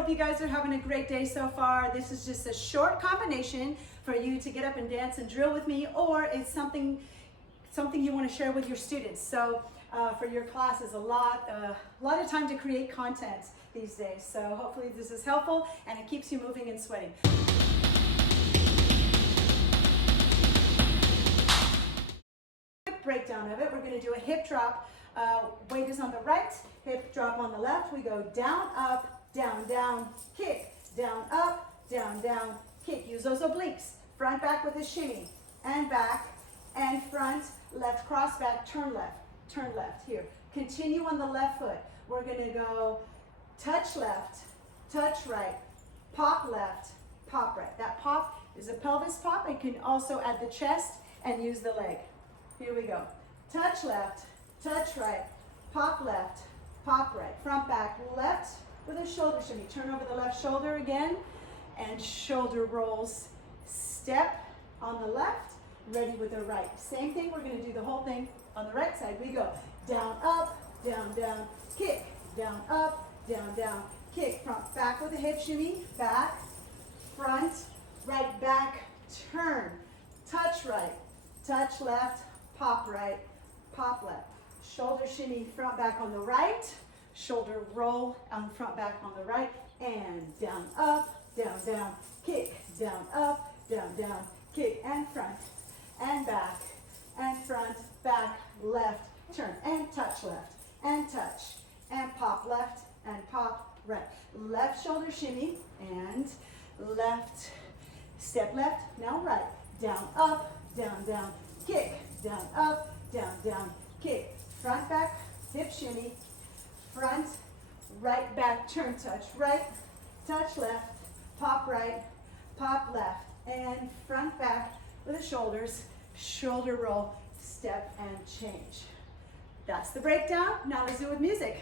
hope you guys are having a great day so far. This is just a short combination for you to get up and dance and drill with me, or it's something you want to share with your students. So for your classes, a lot of time to create content these days. So hopefully this is helpful and it keeps you moving and sweating. Quick breakdown of it. We're going to do a hip drop. Weight is on the right, hip drop on the left. We go down, up, down, down, kick, down, up, down, down, kick. Use those obliques. Front, back with a shimmy, and back, and front, left, cross back, turn left, here. Continue on the left foot. We're gonna go touch left, touch right, pop left, pop right. That pop is a pelvis pop. I can also add the chest and use the leg. Here we go. Touch left, touch right, pop left, pop right. Front, back, left with a shoulder shimmy. Turn over the left shoulder again, and shoulder rolls. Step on the left, ready with the right. Same thing, we're gonna do the whole thing on the right side. We go down, up, down, down, kick, down, up, down, down, kick. Front, back with a hip shimmy, back, front, right, back, turn, touch right, touch left, pop right, pop left. Shoulder shimmy, front, back on the right, shoulder roll on front, back on the right, and down, up, down, down, kick, down, up, down, down, kick, and front, and back, and front, back, left, turn, and touch left, and touch, and pop left, and pop right. Left shoulder shimmy, and left, step left, now right, down, up, down, down, kick, down, up, down, down, kick, front, back, hip shimmy, front, right, back, turn, touch right, touch left, pop right, pop left, and front, back with the shoulders, shoulder roll, step, and change. That's the breakdown. Now let's do it with music.